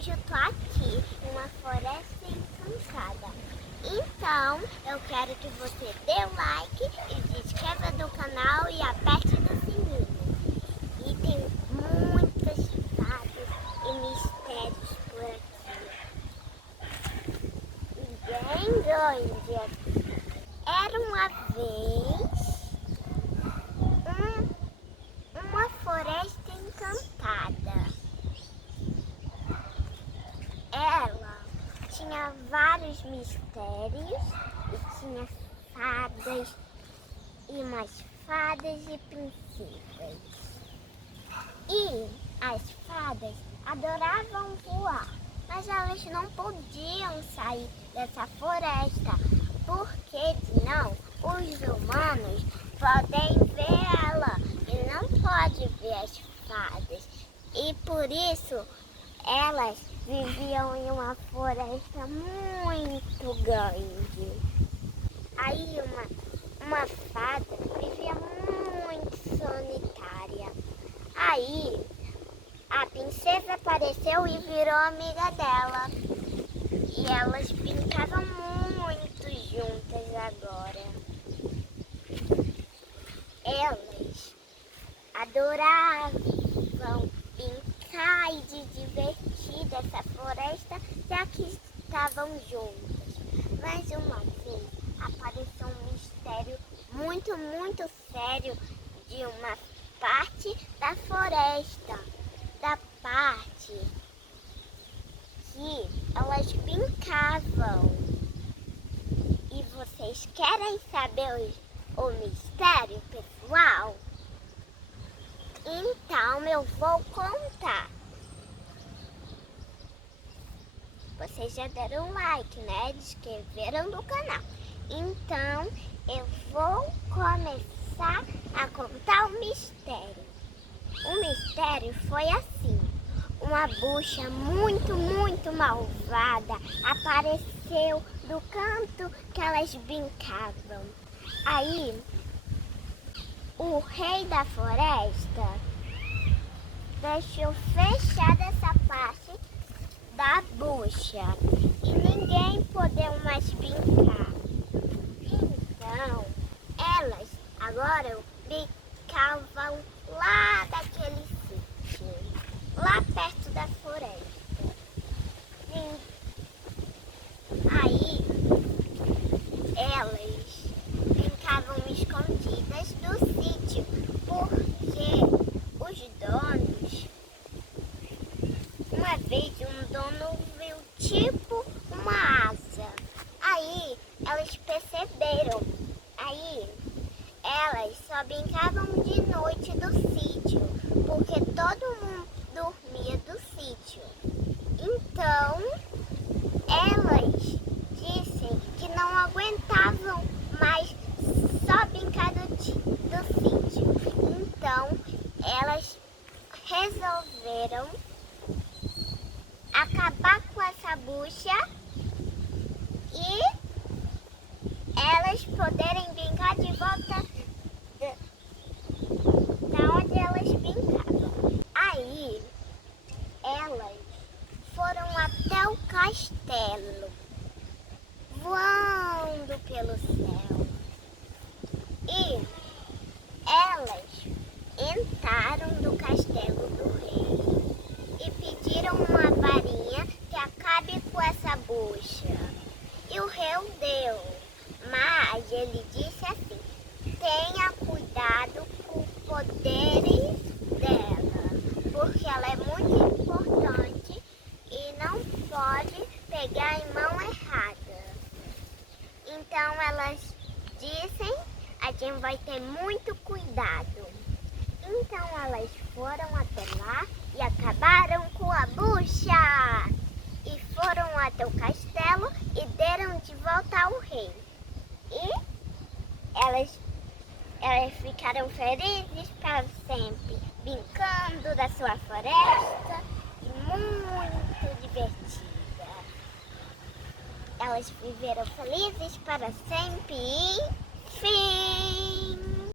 hoje eu tô aqui numa floresta encantada. Então, eu quero que você dê o like e se inscreva no canal e aperte no sininho. E tem muitas fadas e mistérios por aqui. E bem grande. Era uma vez uma floresta encantada. Ela tinha vários mistérios e tinha fadas e umas fadas e princesas. E as fadas adoravam voar, mas elas não podiam sair dessa floresta, porque senão os humanos podem ver ela e não pode ver as fadas. E por isso elas viviam em uma floresta muito grande. Aí uma fada vivia muito solitária. Aí a princesa apareceu e virou amiga dela. E elas brincavam muito juntas agora. Elas adoravam brincar e se divertir dessa floresta, já que estavam juntas. Mas uma vez apareceu um mistério muito sério de uma parte da floresta, da parte que elas brincavam. E vocês querem saber o mistério, pessoal? Então eu vou contar. Vocês já deram um like, né? Se inscreveram no canal. Então eu vou começar a contar o mistério. O mistério foi assim. Uma bruxa muito malvada apareceu do canto que elas brincavam. Aí o rei da floresta deixou fechada essa parte da bruxa e ninguém podia mais brincar. Então elas agora brincavam lá daquele sítio, lá perto da floresta. Aí elas brincavam escondidas do sítio, porque os donos, uma vez um dono viu tipo uma asa. Aí elas perceberam. Aí elas só brincavam de noite do sítio, porque todo mundo dormia do sítio. Então elas disseram que não aguentavam mais só brincar do sítio. Então elas resolveram acabar com essa bruxa e elas poderem brincar de volta da onde elas brincavam. Aí elas foram até o castelo, voando pelo céu. E elas entraram no castelo do rei e pediram uma varinha que acabe com essa bruxa. E o rei deu, mas ele disse assim: tenha cuidado com os poderes dela, porque ela é muito importante e não pode pegar em mão errada. Então elas dizem: a gente vai ter muito cuidado. Então elas foram até lá e acabaram com a bruxa. E foram até o castelo e deram de volta ao rei. E elas ficaram felizes para sempre, brincando da sua floresta e muito divertida. Elas viveram felizes para sempre e fim!